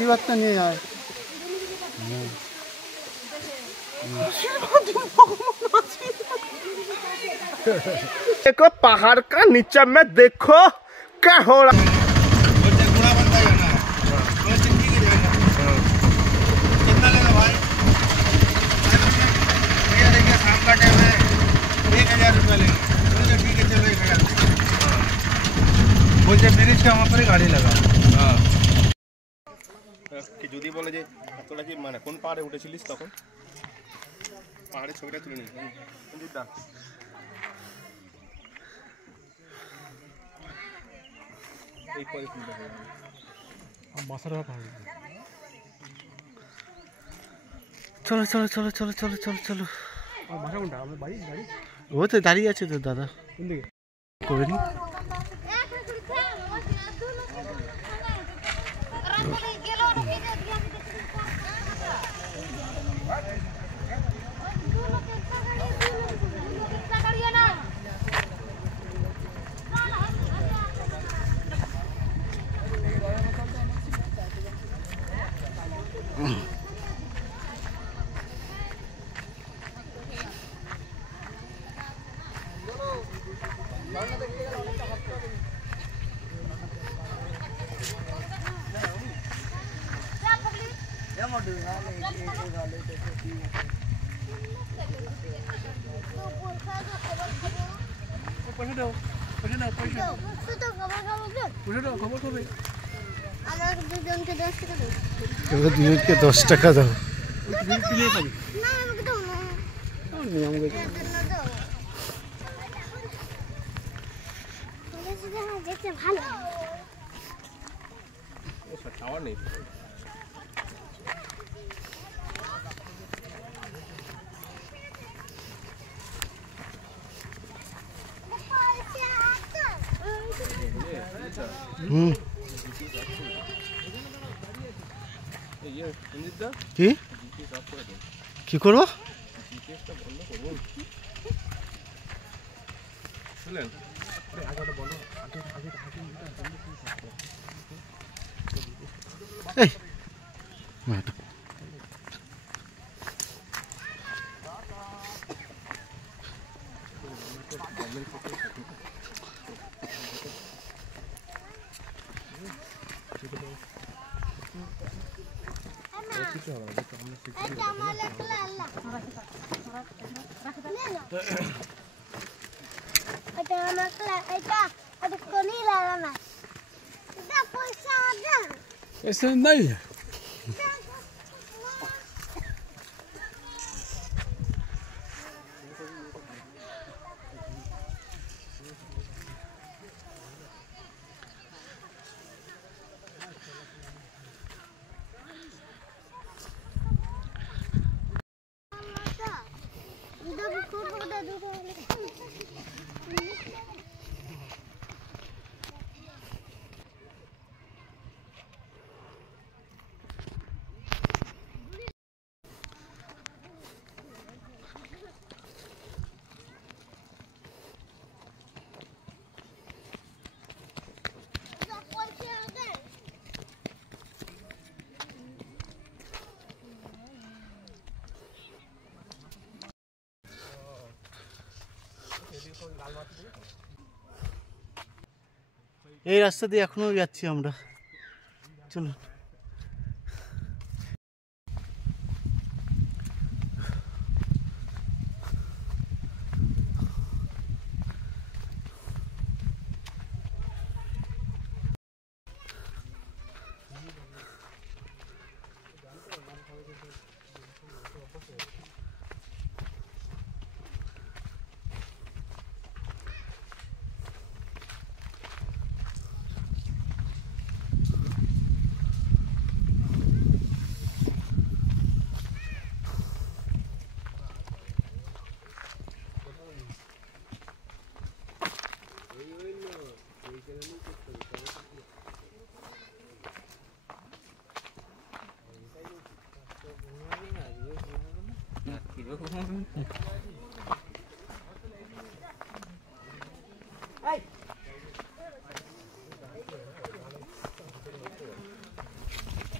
আশীর্বাদটা নিয়ে আয়। देखो पहाड़ का नीचे में देखो क्या हो रहा है। कितना लेगा भाई? भैया देखिए शाम का टाइम है, 1000 रुपये लेंगे। ठीक है चलो 1000 বলছে ব্রিজ का वहाँ पर गाड़ी लगा। কি যদি বলে যে তোরা কি মানে কোন পাহাড়ে উঠেছিলিস তখন পাহাড়ের ছবিটা তুলে নিই সঞ্জিতদা এই পরে তুলতে হবে মাসারা পাহাড় চলো চলো চলো চলো চলো চলো চলো মাসা কোনটা আমার বাড়ি গাড়ি ও তো দাঁড়িয়ে আছে তো দাদা কোন দিকে করে নি দুজনকে 10 টাকা দাও টাওয়ার নেই কি কি করবো এই ऐसे नहीं है এই রাস্তা দিয়ে এখনো যাচ্ছি আমরা চলুন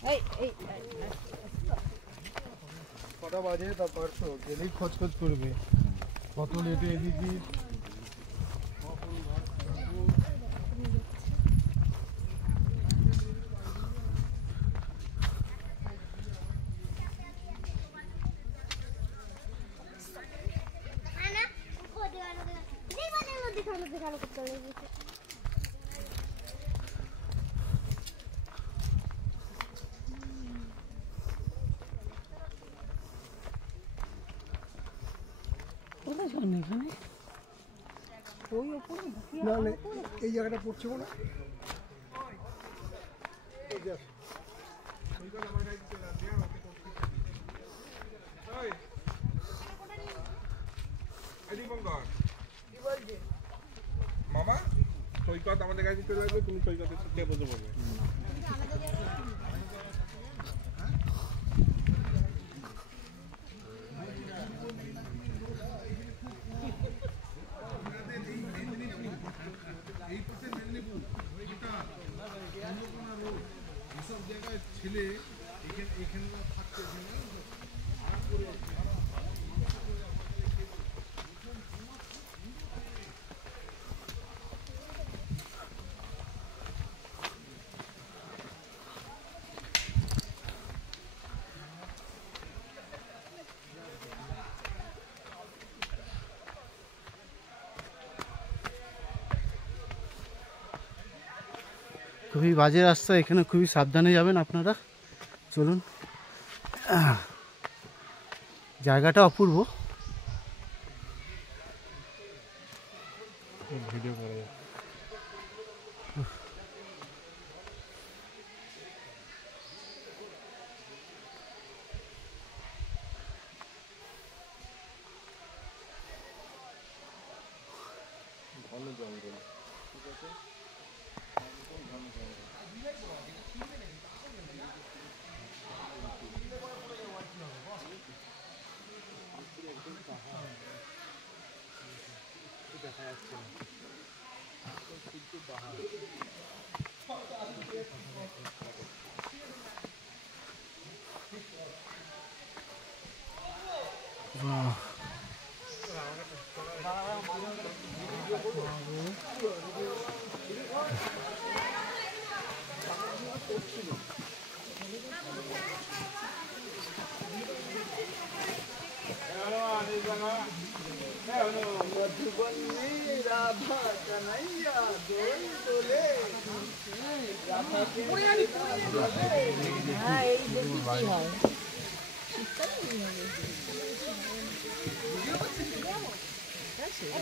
Hey! কটা বাজে তারপর তো গেলেই খোঁজ করবে কত লেটে এদিকে না এই জায়গাটা পড়ছে না মামা সৈকত আমাদের কাছে চলে আসবে, তুমি সৈকতের সাথে বলতে বলবে। এসব জায়গায় ছেলে এখানে থাকতে খুবই বাজে রাস্তা, এখানে খুবই সাবধানে যাবেন আপনারা। চলুন, জায়গাটা অপূর্ব। ভিডিও করা যায়। ঘন জঙ্গল, ঠিক আছে। দেখা যাচ্ছে না কিন্তু পাহাড়।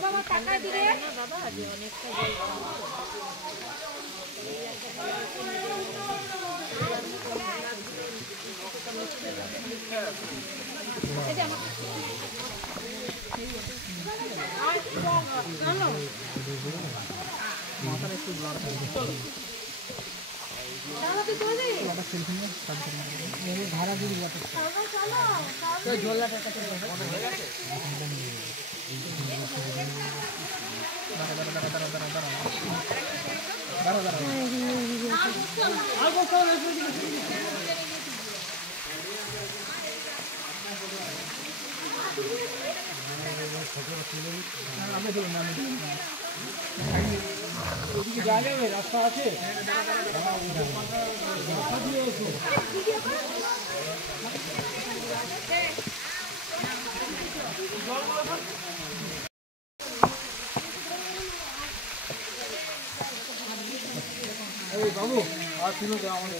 বাবা টাকা দিলে বাবা আজ অনেকটা ভাড়া দিয়ে রাস্তা আছে বাবু আর ছিল আমাদের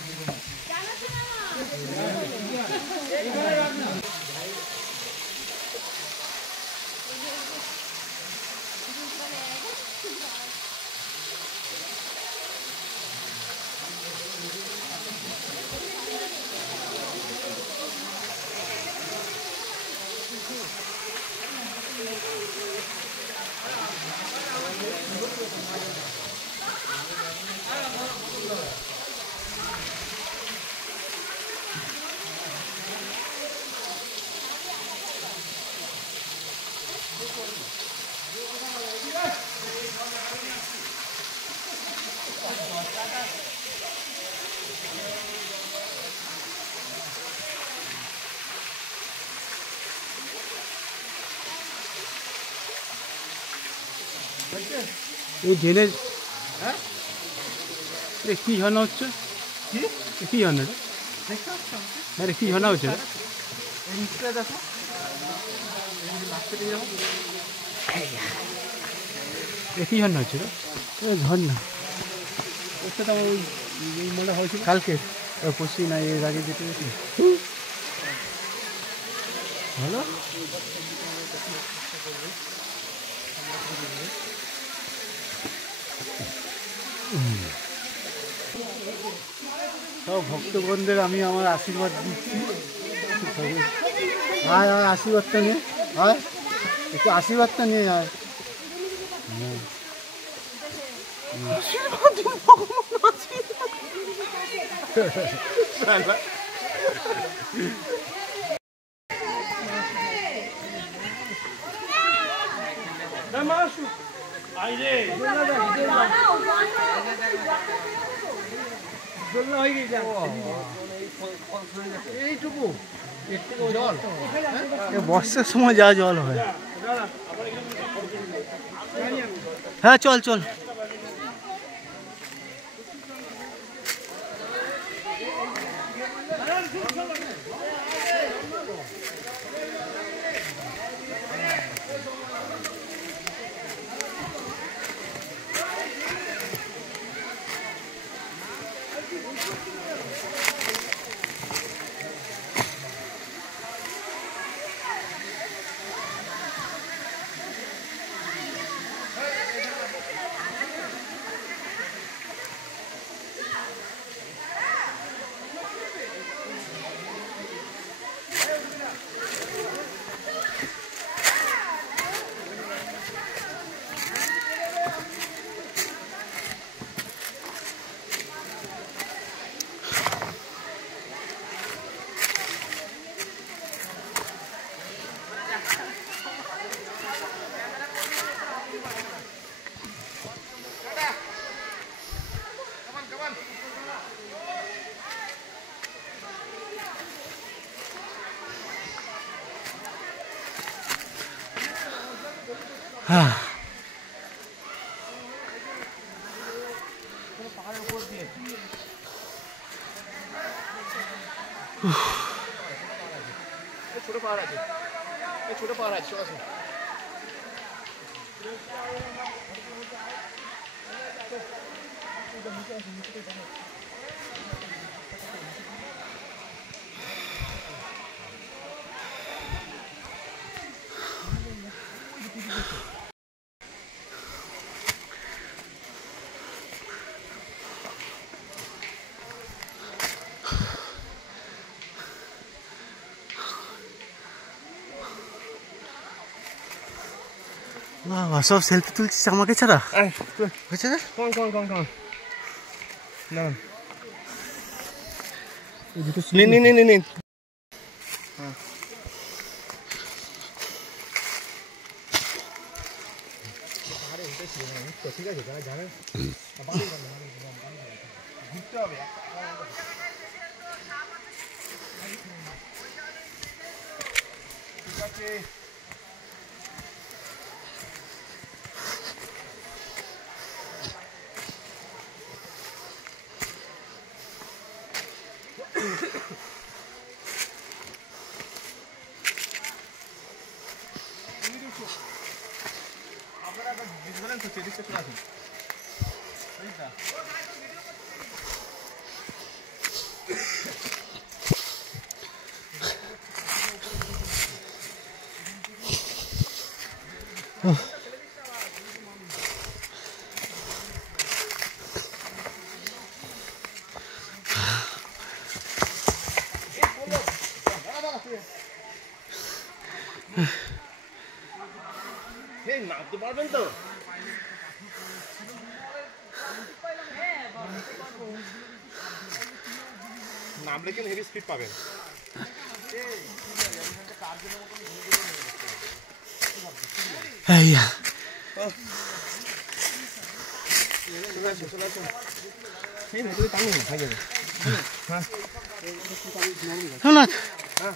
এই জেনে কি ঝর্ণা হচ্ছে? কি ঝর্ণা এটা? কি ঝর্ণা হচ্ছে? দেখো কি ঝর্ণা হচ্ছে? ঝর্ণা তো ওই মনে হয়েছিল কালকে পশ্চিম না এর আগে যেতে ভালো। সব ভক্তবন্ধের আমি আমার আশীর্বাদ দিচ্ছি। আয় আয় আশীর্বাদটা নিয়ে আয়, একটু আশীর্বাদটা নিয়ে আয়। এইটুকু জল বর্ষার সময় যা জল হয়। হ্যাঁ চল চল। ছোট পাহাড় আছে, ছোট পাহাড় আছে। সব সেলফি তুলছিস আমাকে ছাড়া? হয়েছে না? নিন ঠিক আছে, যারা জানে ঘুরতে হবে। ঠিক আছে, আপনারা ডিসব্যালেন্স হচ্ছে, এদিকটা চলে আসুন। নামতে পারবেন তো? নামলে কিন্তু হেভি স্পিড পাবেন।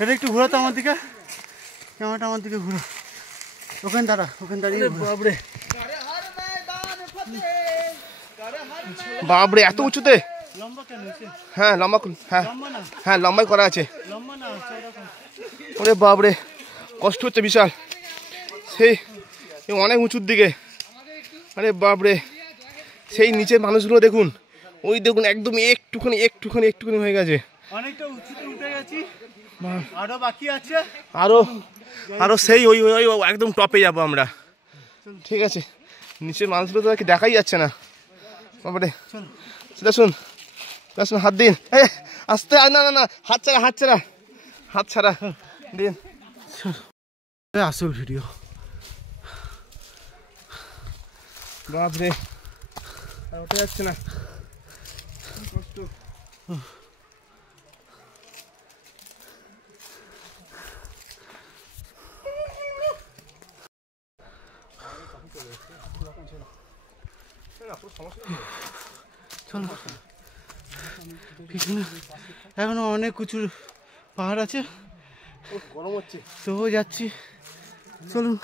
এটা একটু ঘুরো তো আমার দিকে, ক্যামেরাটা আমার দিকে ঘুরো। ওখানে দাঁড়া, ওখানে দাঁড়িয়ে বাবরে বাপরে এত উঁচুতে? লম্বা কেন হয়েছে? হ্যাঁ লম্বা, হ্যাঁ লম্বা না, হ্যাঁ লম্বাই করা আছে। লম্বা না, চওড়া করা। ওরে বাপরে কষ্ট হচ্ছে বিশাল, সেই অনেক উঁচুর দিকে। আরে বাপরে, সেই নিচের মানুষগুলো দেখুন, ওই দেখুন একদম একটুখানি একটুখানি একটুখানি হয়ে গেছে। অনেকটা উঁচুতে উঠে গেছি, আরো বাকি আছে। আরো আরো সেই ওই ওই ওই একদম টপে যাবো আমরা। ঠিক আছে, নিচের মানুষগুলো তো আর দেখাই যাচ্ছে না। বাবারে সেটা শুন, শুন হাত দিন, আস্তে, না না না, হাত ছাড়া হাত ছাড়া হাত ছাড়া দিন। আসল ভিডিও। বাপরে আর ওঠা যাচ্ছে না, কষ্ট। চলো, পিছনে এখনো অনেক উঁচু পাহাড় আছে, গরম হচ্ছে তবুও যাচ্ছি। চলুন।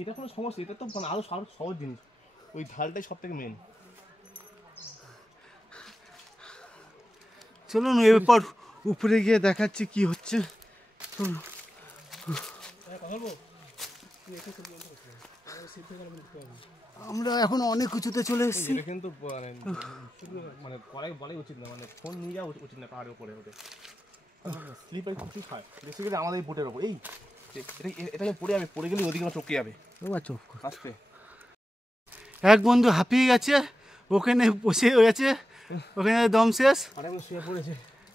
এটা কোনো সমস্যা, এটা তো আরো সহজ জিনিস, ওই ঢালটাই সব থেকে মেন। চলুন এরপর উপরে গিয়ে দেখাচ্ছি কি হচ্ছে। আমরা এখন অনেক উঁচুতে চলে এসেছি, কিন্তু মানে বলাই উচিত না, মানে ফোন নিয়ে যাওয়া উচিত না পাহাড়ের উপরে ওঠে, স্লিপার খুব হয় বেসিক্যালি আমাদের এই বোটের ওপর। এই এটা পড়ে গেলে ওদিকে চটকে যাবে। আসবে এক বন্ধু হাঁপিয়ে গেছে, ওখানে বসে গেছে, ওখানে দম শেষ,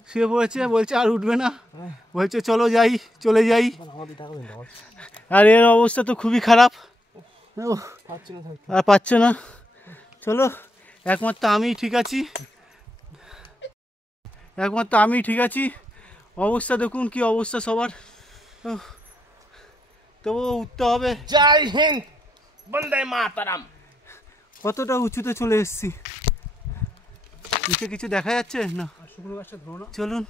শুয়ে পড়েছে, বলছে আর উঠবে না, বলছে চলো যাই, চলে যাই। আর এর অবস্থা তো খুবই খারাপ, আর পাচ্ছে না। চলো, একমাত্র আমিই ঠিক আছি, একমাত্র আমিই ঠিক আছি। অবস্থা দেখুন কি অবস্থা সবার, তবুও উঠতে হবে। জয় হিন্দ, বন্দে মাতরম। কতটা উঁচুতে চলে এসেছি, নিচে কিছু দেখা যাচ্ছে না। চলুন।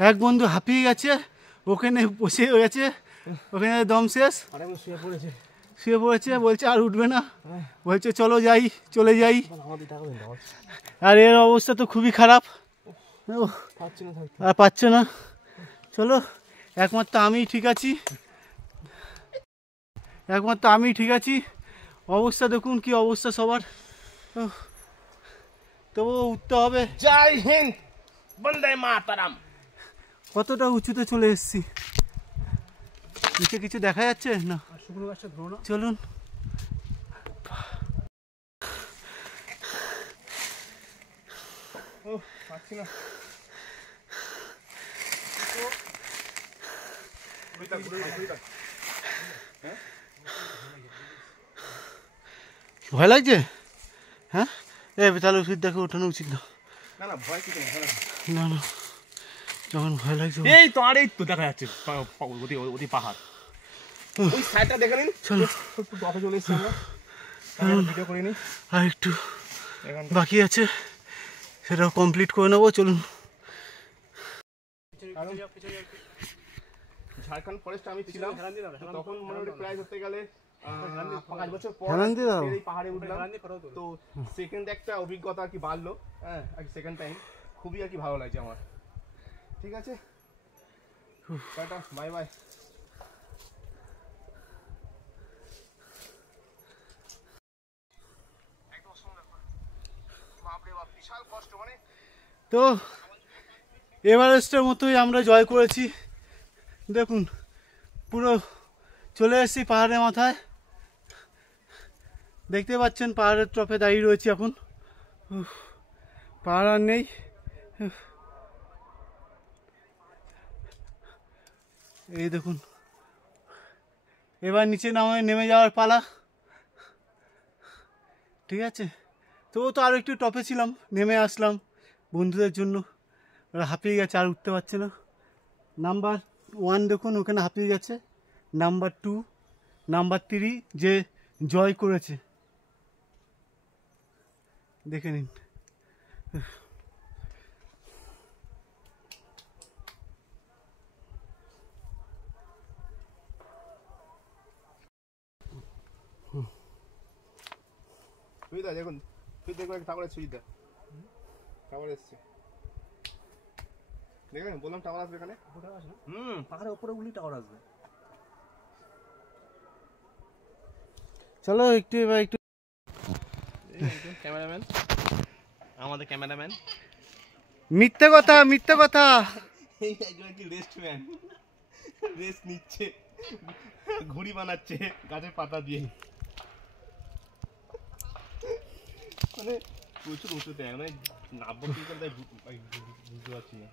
এক বন্ধু হাঁপিয়ে গেছে, ওখানে বসে গেছে, ওখানে দম শেষ, শুয়ে পড়েছে, বলছে আর উঠবে না, বলছে চলো যাই, চলে যাই। আর এর অবস্থা তো খুবই খারাপ, আর পাচ্ছে না। চলো, একমাত্র আমিই ঠিক আছি, একমাত্র আমিই ঠিক আছি। অবস্থা দেখুন কি অবস্থা সবার, তবুও উঠতে হবে। জয় হিন্দ, বন্দে মাতরম। কতটা উঁচুতে চলে এসেছি, নিচে কিছু দেখা যাচ্ছে না। চলুন। ভয় লাগছে? হ্যাঁ, তাহলে ওষুধ দেখে ওঠানো উচিত না। না ভয় কিছু না, না যখন ভয় লাগছে। এই তো, আর এই তো দেখা যাচ্ছে ওদি পাহাড়, ওই সাইডটা দেখে নিন। চলো, একটু পথে চলে এসেছি আমরা, ভিডিও করে নিই। আর একটু বাকি আছে, সেটাও কমপ্লিট করে নেবো। চলুন। ঝাড়খণ্ড ফরেস্ট আমি ছিলাম তখন, মোটামুটি প্রায় ধরতে গেলে 5 বছর পর এই পাহাড়ে উঠলাম। তো সেকেন্ড একটা অভিজ্ঞতা আর কি বাড়লো, হ্যাঁ সেকেন্ড টাইম, খুবই আর কি ভালো লাগছে আমার। ঠিক আছে, টাটা, বাই বাই। তো এভারেস্টের মতোই আমরা জয় করেছি। দেখুন পুরো চলে এসেছি পাহাড়ের মাথায়, দেখতে পাচ্ছেন পাহাড়ের টপে দাঁড়িয়ে রয়েছি এখন। পাহাড় আর নেই, এই দেখুন। এবার নিচে নেমে যাওয়ার পালা। ঠিক আছে, তো আরও একটু টপে ছিলাম, নেমে আসলাম বন্ধুদের জন্য। ওরা হাঁপিয়ে গেছে, আর উঠতে পারছে না। নাম্বার 1 দেখুন ওখানে হাঁপিয়ে গেছে, নাম্বার 2, নাম্বার 3 যে জয় করেছে, দেখে নিন। সুবিধা দেখুন, তুই দেখো টাওয়ারের সুবিধা, টাওয়ার এসছে দেখলেন, বললাম টাওয়ার আসবে এখানে। পাহাড়ের উপরে উঠলি টাওয়ার আসবে। চলো একটু এবার একটু ক্যামেরাম্যান, আমাদের ক্যামেরাম্যান মিথ্যে কথা মিথ্যে কথা। এই একজন কি রেস্টম্যান, রেস্ট নিচ্ছে, ঘুড়ি বানাচ্ছে গাছের পাতা দিয়ে, মানে প্রচুর উঁচুতে, মানে নাব্বো কি করে বুঝতে পারছি না।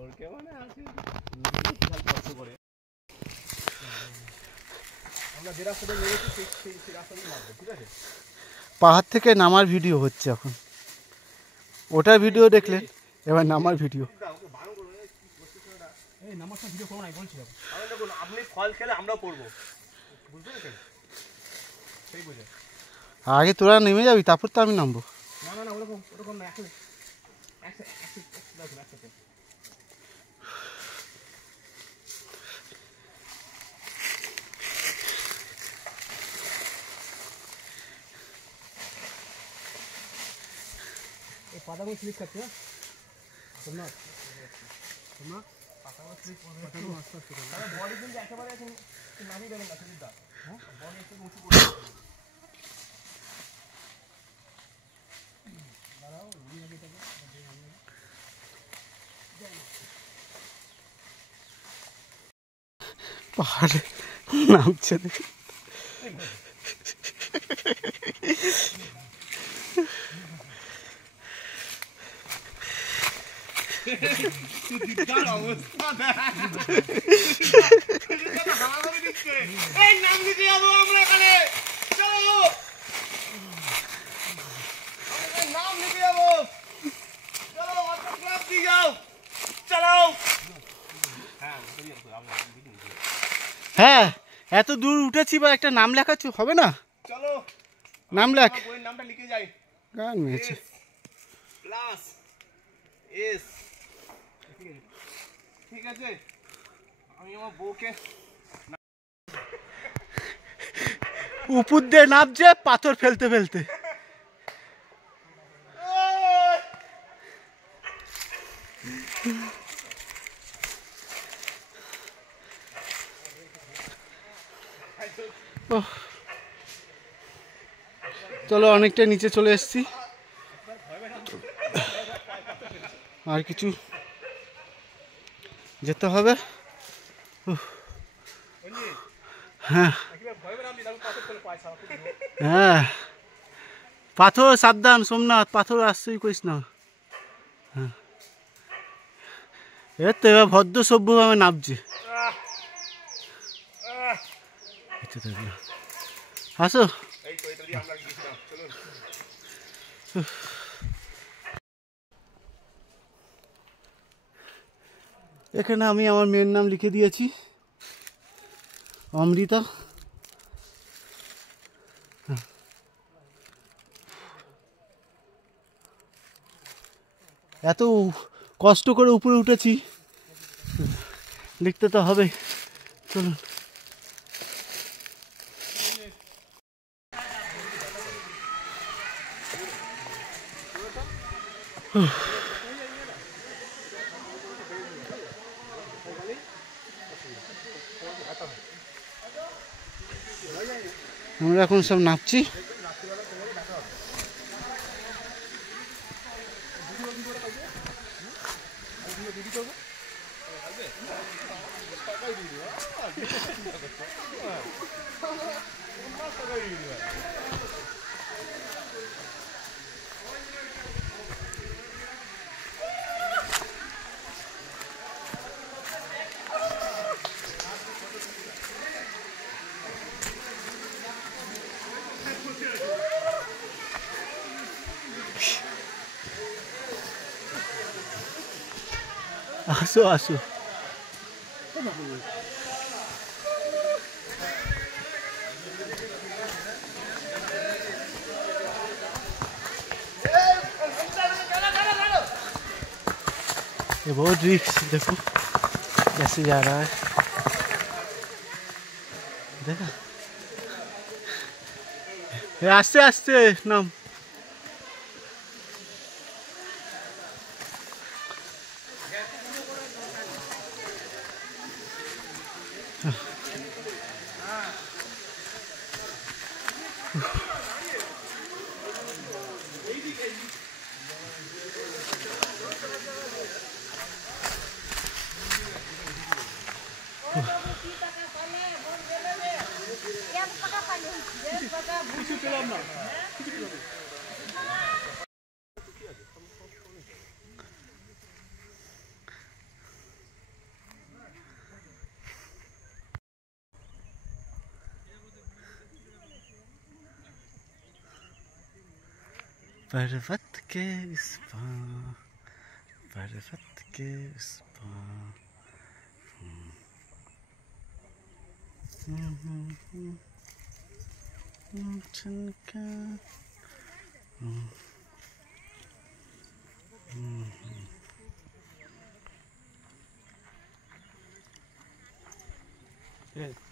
ওর কেমন আছে কষ্ট করে, আমরা যে রাস্তাটা বেরোচ্ছি সেই রাস্তা দিয়ে মারবো, ঠিক আছে? পাহাড় থেকে নামার ভিডিও হচ্ছে এখন, ওটার ভিডিও দেখলে এবার নামার ভিডিও। আপনি ফল খেলে আমরাও পড়বো, বুঝতে পেরেছেন? সেই বুঝে আগে তোরা নেমে যাবি, তারপর তো আমি নামবো। না না না, ওরকম না, একসাথে এই পাতাগুলো স্লিপ খাচ্ছে, তোমরা পাতাগুলো স্লিপ করবে, বডি কিন্তু একেবারে এখন নামিয়ে দেবেন না, সুবিধা। হ্যাঁ, বডি একটু উঁচু করে পাহাড়ে নামছে দেখি। হ্যাঁ, এত দূর উঠেছি বা একটা নাম লেখা হবে না? চলো নাম লেখ, বইয়ের নামটা লিখে যাই। গান মেয়েছে প্লাস এস, ঠিক আছে? আমি আমার বউকে উপর দিয়ে নামছে পাথর ফেলতে ফেলতে। চলো অনেকটা নিচে চলে এসেছি, আর কিছু যেতে হবে। হ্যাঁ হ্যাঁ, পাথর সাবধান সোমনাথ, পাথর আসছেই কইস না। হ্যাঁ, এর তো এবার ভদ্র সভ্যভাবে নামছে। আসো, এখানে আমি আমার মেয়ের নাম লিখে দিয়েছি, অমৃতা। এত কষ্ট করে উপরে উঠেছি, লিখতে তো হবে। চলুন, আমরা এখন সব নামছি। আসো আসো, ये बहुत रिक्स, देखो कैसे जा रहा है। দেখা আসছে আসছে নাম पर्वत के इस पार पर्वत के इस पार चनका ঠিক আছে